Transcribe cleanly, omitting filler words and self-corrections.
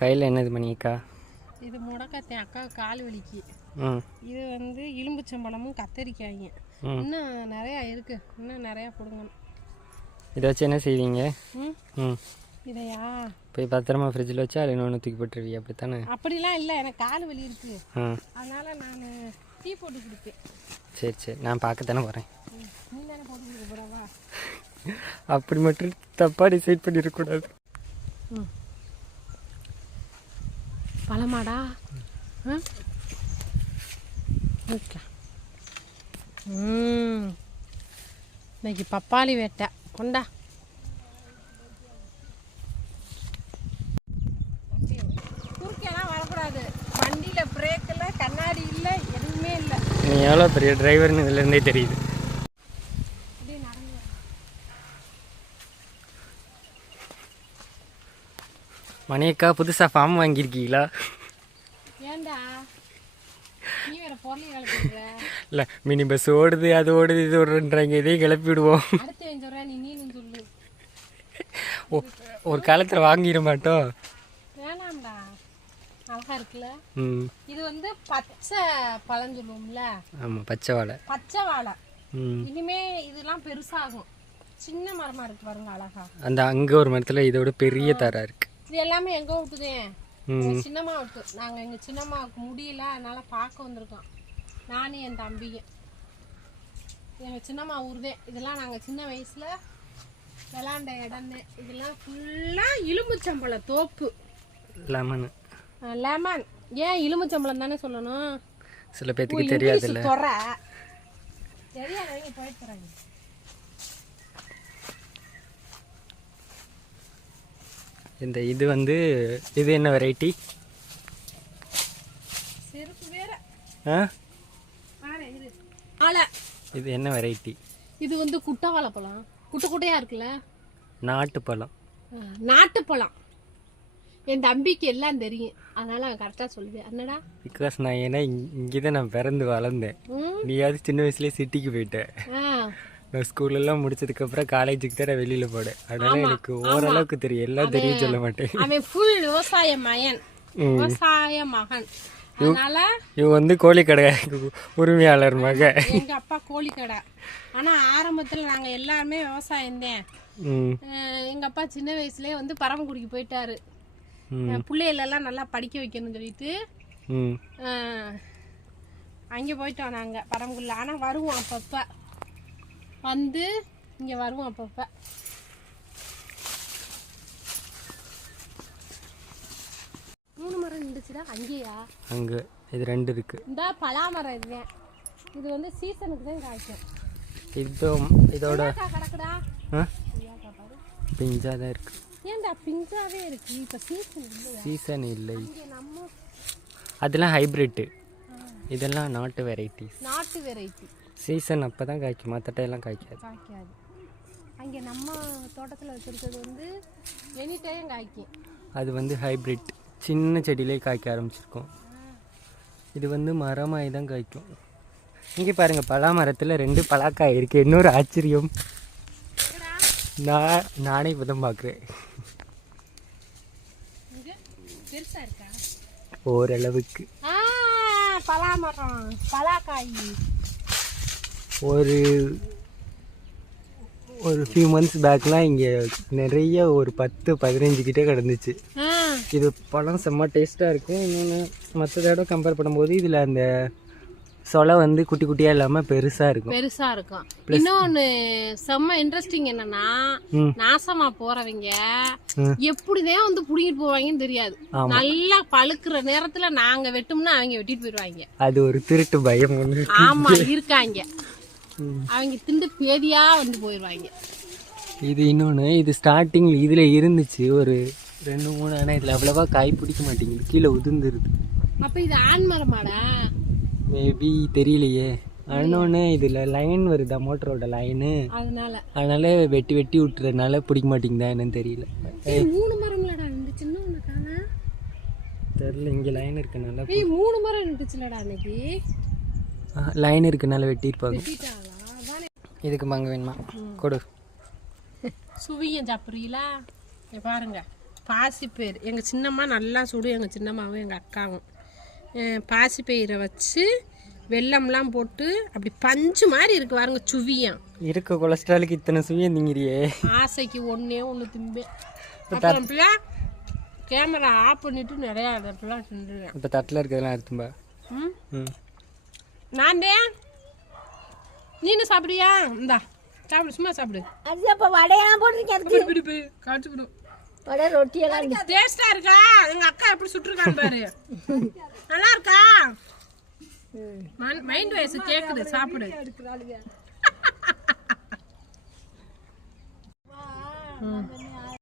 கையில் என்னது மணிக்கா? இது முடக்கத்தான் அக்கா கால் வலிக்கு. இது வந்து எலும்புச்சம்பழமும் கத்தரிக்காயும். இன்னும் நிறையா இருக்கு, இன்னும் நிறையா கொடுங்கணும். இதை வச்சு என்ன செய்வீங்க? இதையா போய் பத்திரமா ஃப்ரிட்ஜில் வச்சா அதில் இன்னொன்று தூக்கி போட்டுருவீங்க, அப்படித்தானே? அப்படிலாம் இல்லை, எனக்கு கால் வலி இருக்கு, அதனால நான் டீ போட்டு கொடுப்பேன். சரி சரி, நான் பார்க்கத்தானே போகிறேன். நீ தானே போட்டு கொடுக்க போகிறவா? அப்படி மட்டும் தப்பாக டிசைட் பண்ணிடக்கூடாது. பழமாடா? இன்னைக்கு பப்பாளி வேட்டை கொண்டா. குறுக்கெல்லாம் வரக்கூடாது, வண்டியில் பிரேக் இல்லை, கண்ணாடி இல்லை, எதுவுமே இல்லை. நீ எவ்வளோ பெரிய டிரைவர்னு இதுலேருந்தே தெரியுது. மணியக்கா புதுசாக ஃபார்ம் வாங்கியிருக்கீங்களா? ஏண்டா நீ வேற பொருளை கிளப்பிடுற? இல்லை, மினி பஸ் ஓடுது, அது ஓடுது, இது ஓடுன்றாங்க, இதையும் கிளப்பி விடுவோம். அடுத்து சொல்கிறேன், நீன்னு சொல்லு. ஒரு காலத்தில் வாங்கிட மாட்டோம். வேணாம்டா, அழகா இருக்குல்ல. இது வந்து பச்சை பழம் சொல்லுவோம்ல. ஆமாம், பச்சை வாழை. பச்சை வாழை இனிமே இதெல்லாம் பெருசாகும். சின்ன மரமா இருக்கு பாருங்க, அழகா. அந்த அங்கே ஒரு மரத்தில் இதோட பெரிய தரா இருக்கு. இது எல்லாமே எங்கே விட்டுதே? சின்னம்மா விட்டு. நாங்கள் எங்கள் சின்னம்மாவுக்கு முடியல, அதனால பார்க்க வந்திருக்கோம், நானும் என் தம்பியும். எங்கள் சின்னம்மா ஊர்தே. இதெல்லாம் நாங்கள் சின்ன வயசில் விளாண்ட இடம்னு. இதெல்லாம் ஃபுல்லாக எலும்புச்சம்பழ தோப்பு. லெமன். லெமன் ஏன் எலும்புச்சம்பழம் தானே சொல்லணும்? சில பேருக்கு தெரியாதுல்ல. தெரியாதவங்க போயிட்டு போகிறாங்க. இந்த இது வந்து இது என்ன வெரைட்டி? செருப்பு வேற. இது என்ன வெரைட்டி? இது வந்து குட்டை வாழைப்பழம். குட்டை குட்டையா இருக்குல்ல, நாட்டுப்பழம். நாட்டுப்பழம் என் தம்பிக்கு எல்லாம் தெரியும், அதனால அவன் கரெக்டாக சொல்லுவேன். என்னடா? பிகாஸ் நான் ஏன்னா இங்கே தான் நான் பிறந்து வளர்ந்தேன். நீயாவது சின்ன வயசுலேயே சிட்டிக்கு போயிட்டேன். நான் ஸ்கூலெல்லாம் முடிச்சதுக்கப்புறம் காலேஜுக்கு தான் நான் வெளியில் போனேன். அதனால எனக்கு ஓரளவுக்கு தெரியும், எல்லாம் தெரியும் சொல்ல மாட்டேன். அவன் ஃபுல் விவசாய மகன், விவசாய மகன். அதனால இவன் வந்து கோழிக்கடை உரிமையாளர் மக. எங்க அப்பா கோழிக்கடை. ஆனா ஆரம்பத்துல நாங்க எல்லாருமே விவசாயம் தான். எங்க அப்பா சின்ன வயசுலயே வந்து பரமக்குடிக்கு போயிட்டாரு. பிள்ளைகளெல்லாம் நல்லா படிக்க வைக்கணும்னு சொல்லிட்டு அங்கே போயிட்டோம் நாங்க பரமக்குடியில். ஆனா வருவோம் அப்பப்ப, வந்து இங்க வருவோம் அப்பப்ப. மூணு மரம் இருந்துச்சுடா அங்கேயா? அங்க இது ரெண்டு இருக்கு. இந்த பலாமரம் இதுதான். இது வந்து சீசனுக்கு தான் காய்க்கும். இதோட கிடக்குடா பிஞ்சா தான் இருக்கு. ஏன்டா பிஞ்சாவே இருக்கு? இப்ப சீசன் இல்லை, அதெல்லாம் ஹைபிரிட். இதெல்லாம் நாட்டு வெரைட்டி. நாட்டு வெரைட்டி சீசன் அப்போ தான் காய்க்கும், மற்ற டைம்லாம் காய்க்காது. அங்கே நம்ம தோட்டத்தில் வச்சுருக்கிறது வந்து எனி டைம் காய்க்கும். அது வந்து ஹைப்ரிட், சின்ன செடியிலே காய்க்க ஆரம்பிச்சிருக்கோம். இது வந்து மரமாகி தான் காய்க்கும். இங்கே பாருங்கள், பலா மரத்தில் 2 பலாக்காய் இருக்குது. இன்னொரு ஆச்சரியம், நானே இப்போ தான் பார்க்குறேன். ஓரளவுக்கு பலாமரம் பலாக்காய் ஒரு ஃபியூ மந்த்ஸ் பேக்லாம் இங்கே நிறைய ஒரு 10-15 கிட்டே கிடந்துச்சு. இது பழம் செம்ம டேஸ்ட்டாக இருக்கும். இன்னொன்று மற்ற தடவை கம்பேர் பண்ணும்போது இதில் அந்த சொலை வந்து குட்டி குட்டியாக இல்லாமல் பெருசாக இருக்கும். இன்னொன்று செம்ம இன்ட்ரெஸ்டிங் என்னன்னா, நாசமா போறவங்க எப்படிதான் வந்து புடிங்கிட்டு போவாங்கன்னு தெரியாது. நல்லா பழுக்கிற நேரத்துல நாங்க வெட்டோம்னா அவங்க வெட்டிட்டு போயிடுவாங்க. அது ஒரு திருட்டு பயம் ஒன்று. ஆமா இருக்காங்க, அவங்க திண்டு பேதியா வந்து போயிடுவாங்க. இது இன்னொன்று, இது ஸ்டார்டிங் இதில் இருந்துச்சு ஒரு 2-3, ஆனால் இதில் அவ்வளோவா காய் பிடிக்க மாட்டேங்குது, கீழே உதிர்ந்துருது. அப்போ இது ஆண் மரமாடா? மேபி தெரியலையே. இன்னொன்று இதில் லைன் வருதா, மோட்டரோட லைனு, அதனால வெட்டி விட்டுறதுனால பிடிக்க மாட்டேங்குதா என்னன்னு தெரியல. 3 மரம்லடா இருந்துச்சு, இன்னொன்று காணா தெரியல. இங்கே லைன் இருக்கனால 3 மரம் இருந்துச்சுலடா அன்னைக்கு. லைன் இருக்கனால வெட்டியிருப்பாங்க. இதுக்கு மாங்க வேணுமா? கொடு. சுவியம் சாப்பிட்றீங்களா? பாருங்க, பாசிப்பயிறு எங்கள் சின்னம்மா நல்லா சுடும், எங்கள் சின்னம்மாவும் எங்கள் அக்காவும். பாசிப்பயிரை வச்சு வெல்லம்லாம் போட்டு அப்படி பஞ்சு மாதிரி இருக்கு பாருங்க, சுவியம் இருக்க கொலஸ்ட்ராலுக்கு இத்தனை சுவியம் திங்கிறியே. ஆசைக்கு ஒன்று திம்பேன். அப்புறம் அப்படிலாம் கேமரா ஆஃப் பண்ணிட்டு நிறையா அப்படிலாம் செஞ்சுருவேன். இப்போ தட்டில் இருக்கிறதெல்லாம் எடுத்தும்பா. நான் நீனு சாப்பிடுறியா? இந்தா சாப்பிடு, சும்மா சாப்பிடு. அது அப்போ வடையெல்லாம் போட்டுருக்கேன். இப்படி போய் காய்ச்சிவிடும். வடை ரொட்டியெல்லாம் டேஸ்டா இருக்கா? எங்க அக்கா எப்படி சுட்டுருக்காங்க பாரு. நல்லா இருக்கா? மைண்ட் வயசு கேக்குது, சாப்பிடு.